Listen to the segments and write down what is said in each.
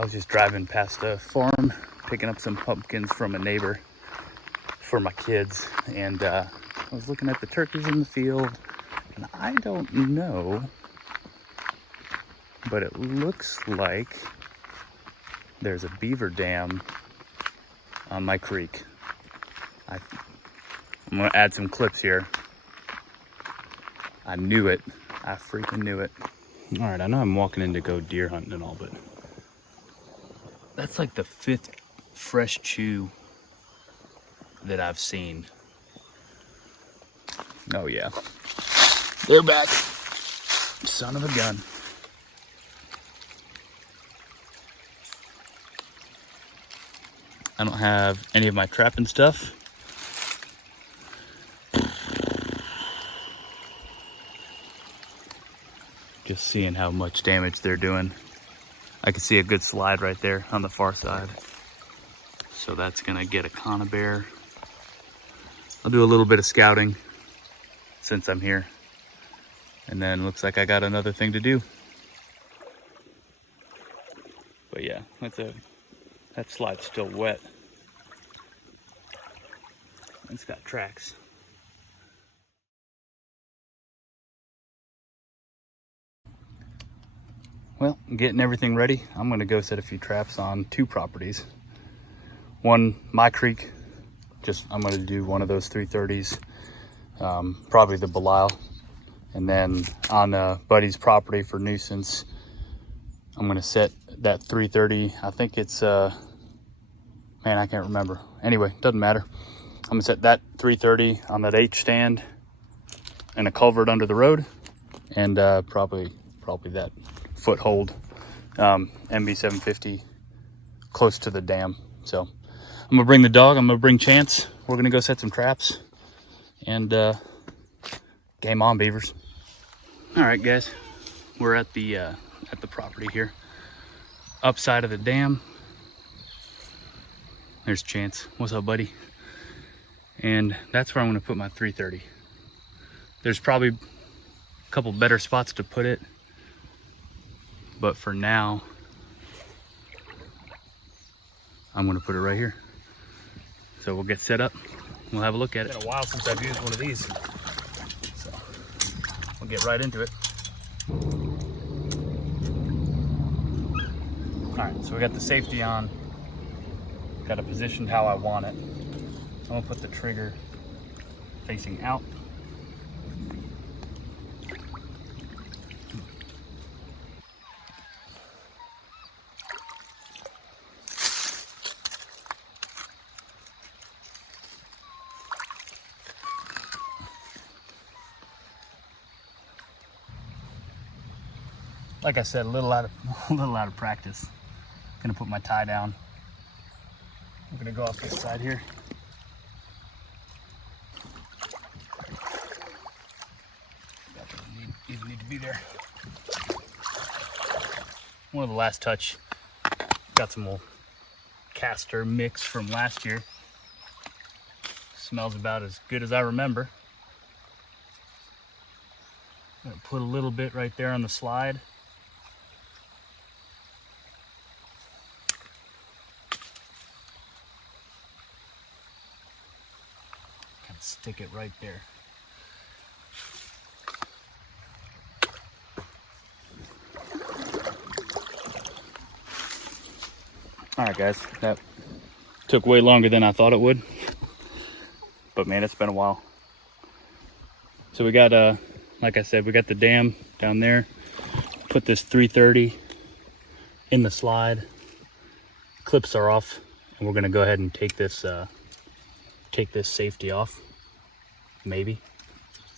I was just driving past a farm, picking up some pumpkins from a neighbor for my kids, and I was looking at the turkeys in the field, and I don't know, but it looks like there's a beaver dam on my creek. I'm gonna add some clips here. I knew it. I freaking knew it. All right, I know I'm walking in to go deer hunting and all, but that's like the 5th fresh chew that I've seen. Oh yeah, they're back. Son of a gun. I don't have any of my trapping stuff. Just seeing how much damage they're doing. I can see a good slide right there on the far side. So that's gonna get a conibear. I'll do a little bit of scouting since I'm here. And then looks like I got another thing to do. But yeah, that slide's still wet. It's got tracks. Well, getting everything ready. I'm gonna go set a few traps on 2 properties. One, my creek. I'm gonna do one of those 330s, probably the Belial. And then on Buddy's property for nuisance, I'm gonna set that 330. I think it's, man, I can't remember. Anyway, doesn't matter. I'm gonna set that 330 on that H stand and a culvert under the road, and probably that foothold MB 750 close to the dam. So I'm gonna bring the dog, I'm gonna bring Chance, we're gonna go set some traps, and game on, beavers. All right guys, we're at the property here, upside of the dam. There's Chance. What's up, buddy? And that's where I'm gonna put my 330. There's probably a couple better spots to put it, but for now, I'm gonna put it right here. So we'll get set up, we'll have a look at it. It's been a while since I've used one of these, so we'll get right into it. All right, so we got the safety on, got it positioned how I want it. I'm gonna put the trigger facing out. Like I said, a little out of practice. Gonna put my tie down. I'm gonna go off this side here. Even need to be there. One of the last touch. Got some old castor mix from last year. Smells about as good as I remember. I'm gonna put a little bit right there on the slide. Stick it right there. All right guys, that took way longer than I thought it would, but man, it's been a while. So we got like I said, we got the dam down there. Put this 330 in the slide. Clips are off, and we're gonna go ahead and take this safety off. Maybe.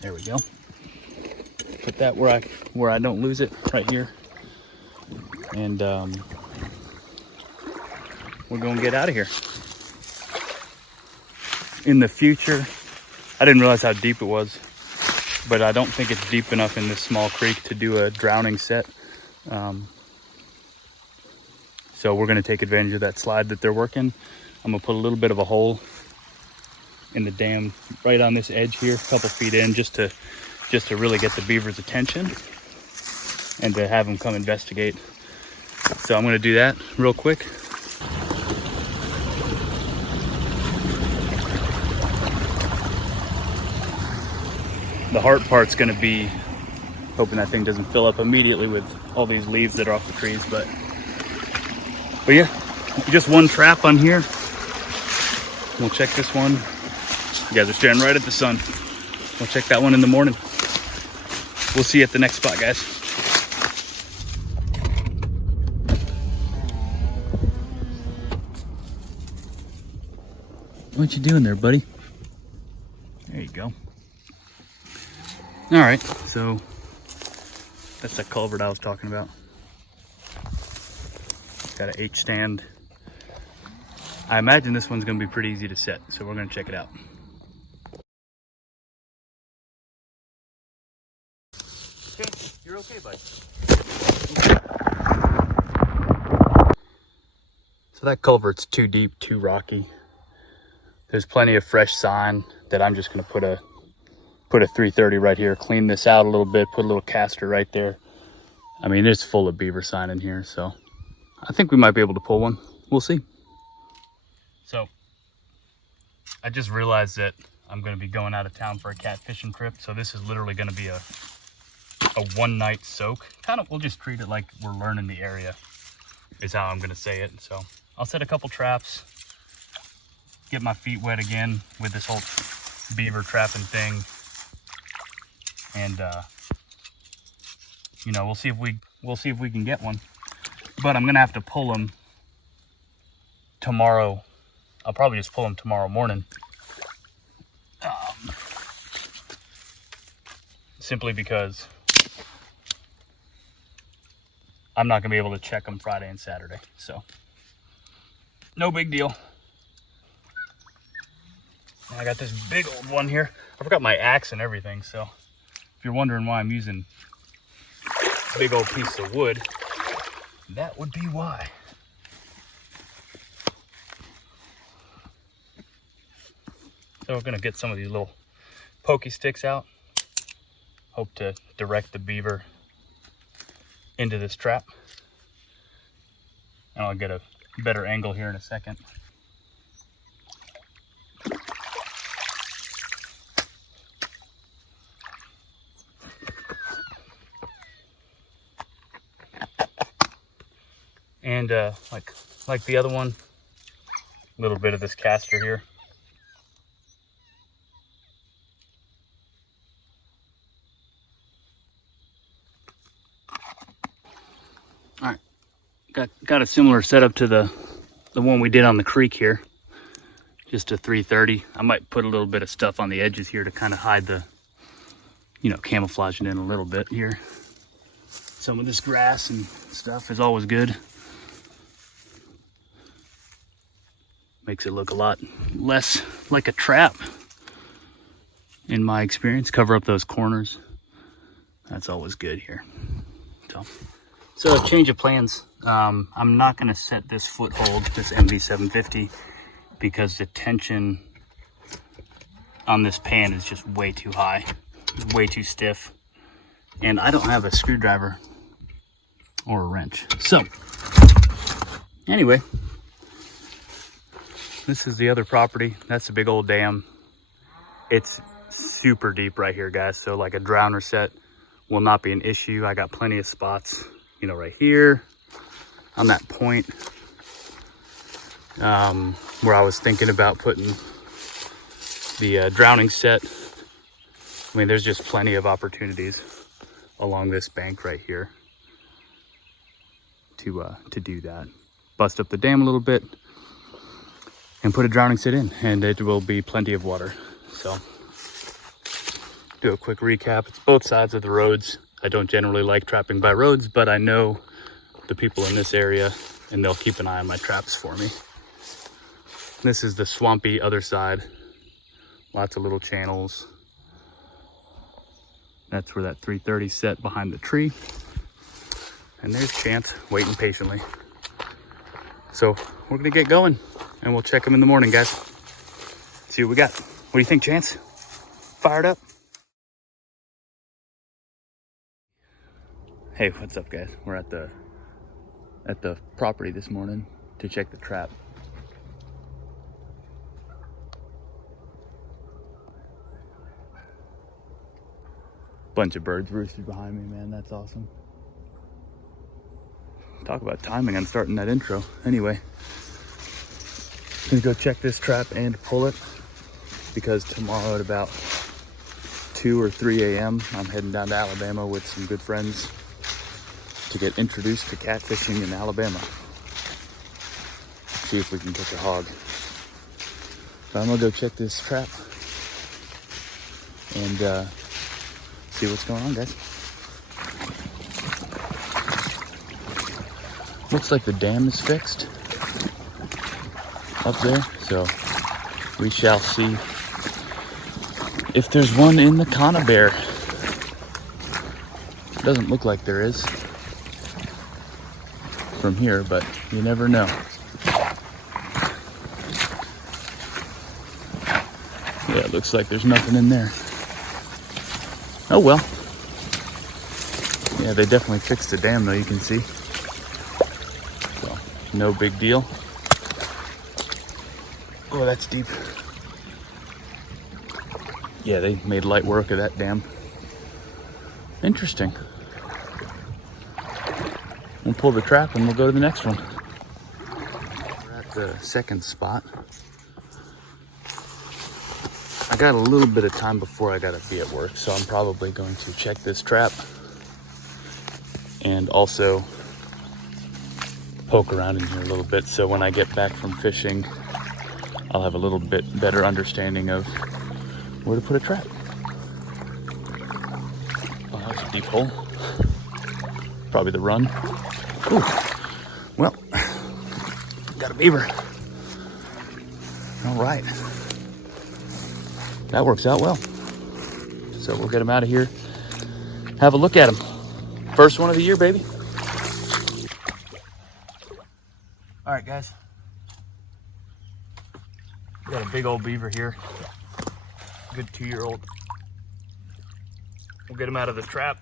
There we go. Put that where I don't lose it, right here. And we're gonna get out of here. In the future, I didn't realize how deep it was, but I don't think it's deep enough in this small creek to do a drowning set. So we're gonna take advantage of that slide that they're working. I'm gonna put a little bit of a hole in the dam right on this edge here, a couple feet in, just to really get the beaver's attention and to have them come investigate. So I'm gonna do that real quick. The hard part's gonna be hoping that thing doesn't fill up immediately with all these leaves that are off the trees, but yeah, just one trap on here. We'll check this one. You guys are staring right at the sun. We'll check that one in the morning. We'll see you at the next spot, guys. What you doing there, buddy? There you go. All right, so that's that culvert I was talking about. Got an H stand. I imagine this one's gonna be pretty easy to set, so we're gonna check it out. Okay, you're okay, bud. So that culvert's too deep, too rocky. There's plenty of fresh sign that I'm just gonna put a 330 right here, clean this out a little bit, put a little caster right there. I mean, it's full of beaver sign in here, so I think we might be able to pull one. We'll see. So I just realized that I'm gonna be going out of town for a cat fishing trip. So this is literally gonna be a one night soak. We'll just treat it like we're learning the area is how I'm gonna say it. So I'll set a couple traps, get my feet wet again with this whole beaver trapping thing. And you know, we'll see if we can get one. But I'm gonna have to pull them tomorrow. I'll probably just pull them tomorrow morning. Simply because I'm not gonna be able to check them Friday and Saturday. So no big deal. I got this big old one here. I forgot my axe and everything, so if you're wondering why I'm using a big old piece of wood, that would be why. So we're gonna get some of these little pokey sticks out. Hope to direct the beaver into this trap. And I'll get a better angle here in a second. And like the other one, a little bit of this caster here. All right, got a similar setup to the one we did on the creek here. Just a 330. I might put a little bit of stuff on the edges here to kind of hide the, you know, camouflage it in a little bit here. Some of this grass and stuff is always good. Makes it look a lot less like a trap, in my experience. Cover up those corners. That's always good here. So change of plans. I'm not going to set this foothold, this MV750, because the tension on this pan is just way too high, way too stiff, and I don't have a screwdriver or a wrench. So anyway, this is the other property. That's a big old dam. It's super deep right here, guys. So like a drowner set will not be an issue. I got plenty of spots, you know, right here on that point where I was thinking about putting the drowning set. I mean, there's just plenty of opportunities along this bank right here to do that. Bust up the dam a little bit and put a drowning set in, and it will be plenty of water. So do a quick recap. It's both sides of the roads. I don't generally like trapping by roads, but I know the people in this area and they'll keep an eye on my traps for me. This is the swampy other side. Lots of little channels. That's where that 330 set behind the tree. And there's Chance waiting patiently. So we're gonna get going and we'll check them in the morning, guys. See what we got. What do you think, Chance? Fired up? Hey, what's up, guys? We're at the at the property this morning to check the trap. Bunch of birds roosted behind me, man. That's awesome. Talk about timing on starting that intro. Anyway, gonna go check this trap and pull it, because tomorrow at about 2 or 3 a.m. I'm heading down to Alabama with some good friends to get introduced to catfishing in Alabama. See if we can catch a hog. But I'm gonna go check this trap and see what's going on, guys. Looks like the dam is fixed up there, so we shall see if there's one in the conibear. Doesn't look like there is from here, but you never know. Yeah, it looks like there's nothing in there. Oh well. Yeah, they definitely fixed the dam though, you can see. So, no big deal. Oh, that's deep. Yeah, they made light work of that dam. Interesting. We'll pull the trap and we'll go to the next one. We're at the second spot. I got a little bit of time before I gotta be at work, so I'm probably going to check this trap and also poke around in here a little bit, so when I get back from fishing, I'll have a little bit better understanding of where to put a trap. Oh, that's a deep hole. Probably the run. Ooh. Well, got a beaver. All right. That works out well. So we'll get him out of here. Have a look at him. First one of the year, baby. All right, guys. We got a big old beaver here. Good 2-year-old. We'll get him out of the trap.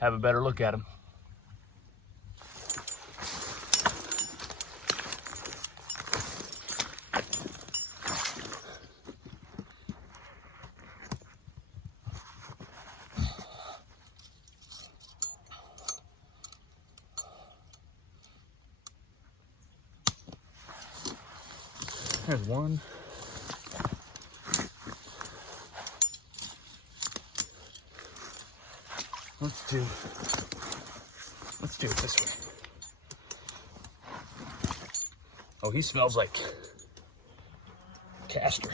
Have a better look at him. There's one. Let's do it this way. Oh, he smells like castor.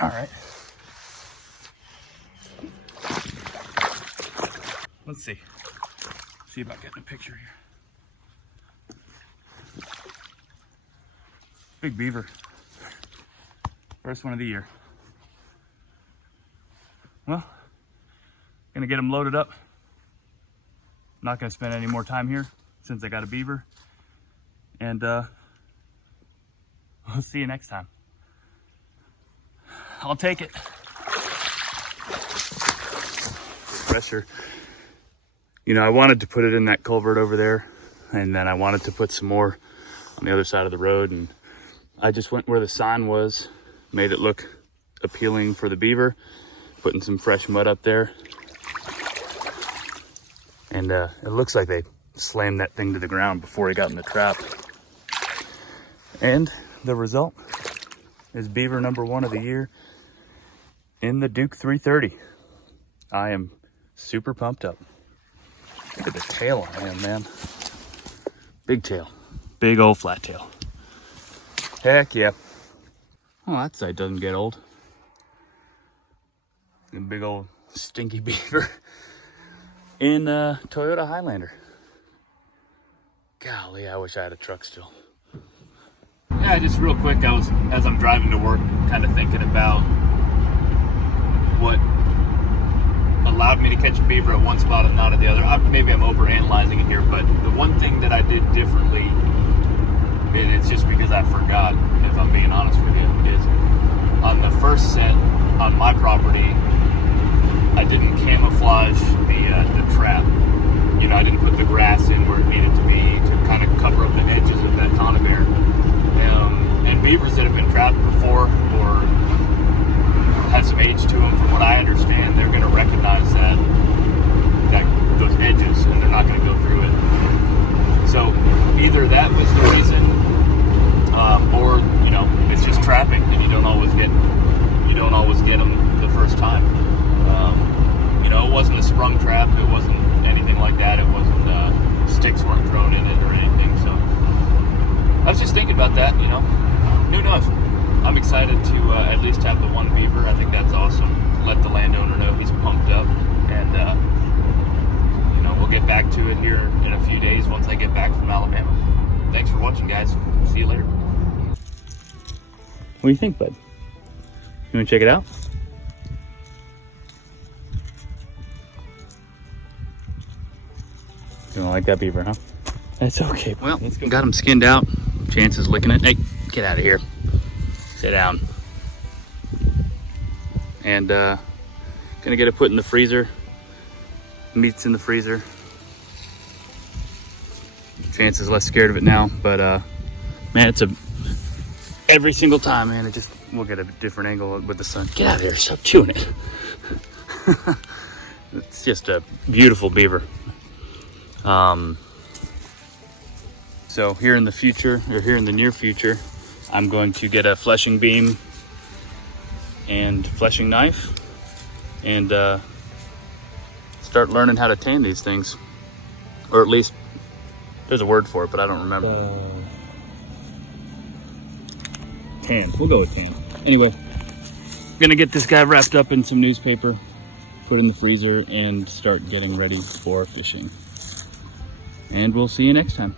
All right. Let's see. See about getting a picture here. Big beaver. First one of the year. Well, gonna get him loaded up. Not gonna spend any more time here since I got a beaver. And we'll see you next time. I'll take it. Pressure. You know, I wanted to put it in that culvert over there, and then I wanted to put some more on the other side of the road, and I just went where the sign was, made it look appealing for the beaver, putting some fresh mud up there. And it looks like they slammed that thing to the ground before he got in the trap. And the result is beaver number 1 of the year in the Duke 330. I am super pumped up. Look at the tail on him, man. Big tail. Big old flat tail. Heck yeah. Oh, that side doesn't get old. A big old stinky beaver in Toyota Highlander. Golly, I wish I had a truck still. Yeah, just real quick, as I'm driving to work, kind of thinking about what allowed me to catch a beaver at one spot and not at the other. Maybe I'm overanalyzing it here, but the one thing that I did differently, it's just because I forgot. If if I'm being honest with you, is on the first set on my property, I didn't camouflage the trap. You know, I didn't put the grass in where it needed to be to kind of cover up the edges of that conibear. And beavers that have been trapped before or had some age to them, from what I understand, they're going to recognize those edges, and they're not going to go through it. So either that was the reason, or you know, it's just trapping, and you don't always get them the first time. You know, it wasn't a sprung trap. It wasn't anything like that. It wasn't sticks weren't thrown in it or anything. So I was just thinking about that. You know, who knows? I'm excited to at least have the one beaver. I think that's awesome. Let the landowner know he's pumped up, and you know, we'll get back to it here in a few days once I get back from Alabama. Thanks for watching, guys. See you later. What do you think, bud? You want to check it out? You don't like that beaver, huh? That's okay. Well, got him skinned out. Chance is licking it. Hey, get out of here. Sit down. And gonna get it put in the freezer. Meat's in the freezer. Chance is less scared of it now, but man, it's every single time, man. We'll get a different angle with the sun. Get out of here! Stop chewing it. It's just a beautiful beaver. So here in the future, or here in the near future, I'm going to get a fleshing beam and fleshing knife and start learning how to tan these things. Or at least, there's a word for it, but I don't remember. Tan, we'll go with tan. Anyway, I'm gonna get this guy wrapped up in some newspaper, put it in the freezer, and start getting ready for fishing. And we'll see you next time.